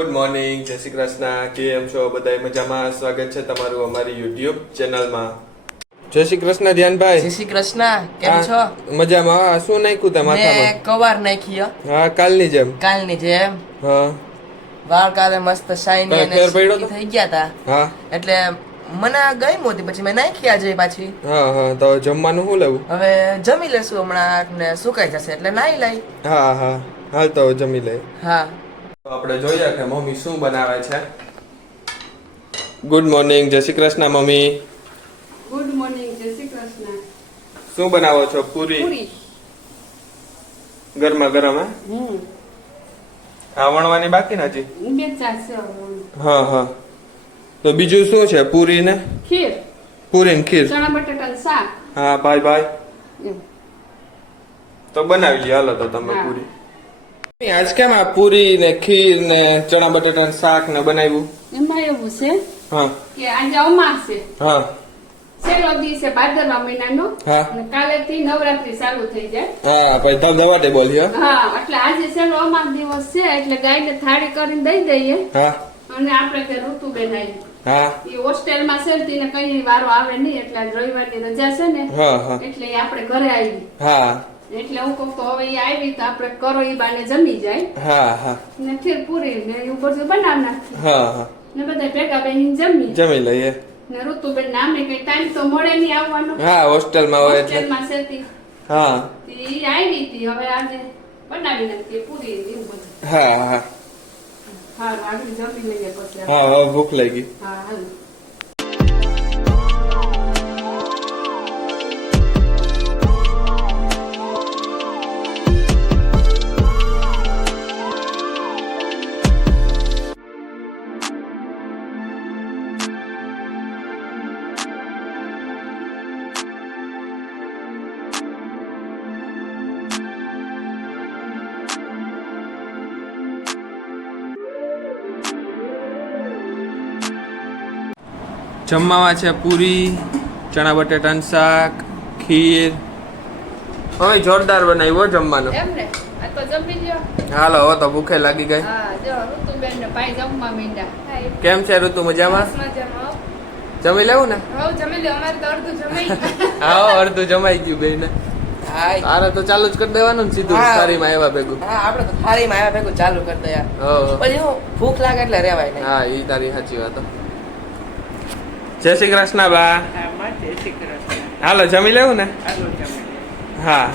Good morning, જય શ્રી કૃષ્ણ. કેમ છો બધા? મજામાં? સ્વાગત છે તમારું અમારી યુટ્યુબ ચેનલમાં. જય શ્રી કૃષ્ણ ધ્યાનભાઈ. જય શ્રી કૃષ્ણ. કેમ છો? મજામાં. હા, શું નાખ્યું તે માથામાં? મેં કવાર નાખી. હા, કાલની જેમ. હા, વાળ કાલે મસ્ત શાઇની અને ફેર પડ્યો તો? થઈ ગયા તા. હા એટલે મને ગઈ મોતી પછી મેં નાખી આજે પાછી. હા, તો જમવાનું શું લેવું? હવે જમી લેશું હમણાં ને સુકાઈ જશે એટલે નાઈ લઈ. હા, હાલ તો જમી લે. હા, તો આપણે જોઈએ કે મમ્મી શું બનાવે છે. ગુડ મોર્નિંગ, જય Shri Krishna mummy. Good morning, જય શ્રી કૃષ્ણ. શું બનાવો છો? પૂરી ગરમા ગરમ? આ વણવાની બાકી ને હજી? બે ચાર સેવ. હા, તો બીજું શું છે? પૂરી ને ખીર, પૂરી ને ખીર. ચણા બટાટાનું શાક. હા, ભાઈ એમ. તો બનાવી લે. હાલો તો તમે હા. પૂરી. આજ કેમ આ પૂરી ને ખીર ને ચણા બટાટાનું શાક ને બનાવ્યું? એમાં એવું છે હા કે આજે અમાસ છે, હા છેલ્લો દિવસે ભાદરવા મહિનાનો, હા. અને કાલેથી નવરાત્રી ચાલુ થઈ જાય. હા, પછી ધબધબાટે બોલ્યો. હા, એટલે આજે છેલ્લો અમાસ દિવસ છે એટલે ગાયને થાળી કરીને દઈ દઈએ. હા અને આપણે કે ઋતુબેન આવી હા એ હોસ્ટેલમાં છે તેને કઈ વારો આવે નહીં એટલે આજ રવિવારની રજા છે ને હા એટલે એ આપણે ઘરે આવી. હા એટલે હું કહું તો હવે એ આવી તો આપણે કરો એ બાને જમી જાય હા ને ખીર પૂરી ને એવું બધું બનાવી નાખીએ હા ને બધા ભેગા બેહીને જમી. જમી લઈએ. ને ઋતુબેન નામે કઈ ટાઈમ તો મળે નહીં આવવાનો, હા, હોસ્ટેલમાં હોય એટલે. હોસ્ટેલમાં છે તી. હા ઈ આવી હતી હવે આજે બનાવી નાખીએ પૂરી ને એવું બધું. હા હા, આગળ જમી લઈએ પછી. હા, હવે ભૂખ લાગી. હા, હાલો. જમવામાં છે પૂરી, ચણા બટાટાનું શાક, ખીર. હવે જોરદાર બનાવ્યો જમવાનું. એમ ને આ તો જમી લ્યો. હાલો, હવે તો ભૂખે લાગી ગઈ. હા, જો ઋતુબેન ને ભાઈ જમવા માંડ્યા. કેમ છે ઋતુ? મજામાં? મજામાં. જમી લેવું ને? હવે જમી લ્યો, અમારે તો અડધું જમાઈ ગયું. હા, અડધું જમાઈ ગયું બેને. હાય. તારે તો ચાલુ જ કરી દેવાનું ને સીધું હા. થાળીમાં આવ્યા ભેગું. હા, આપણે તો થાળીમાં આવ્યા ભેગું ચાલુ કરી દે યાર. હો. પછી હું ભૂખ લાગે એટલે રેવાય નહીં. હા, ઈ તારી સાચી વાત. જય શ્રી કૃષ્ણ બા. હાલો, જમી લેવું ને? હા.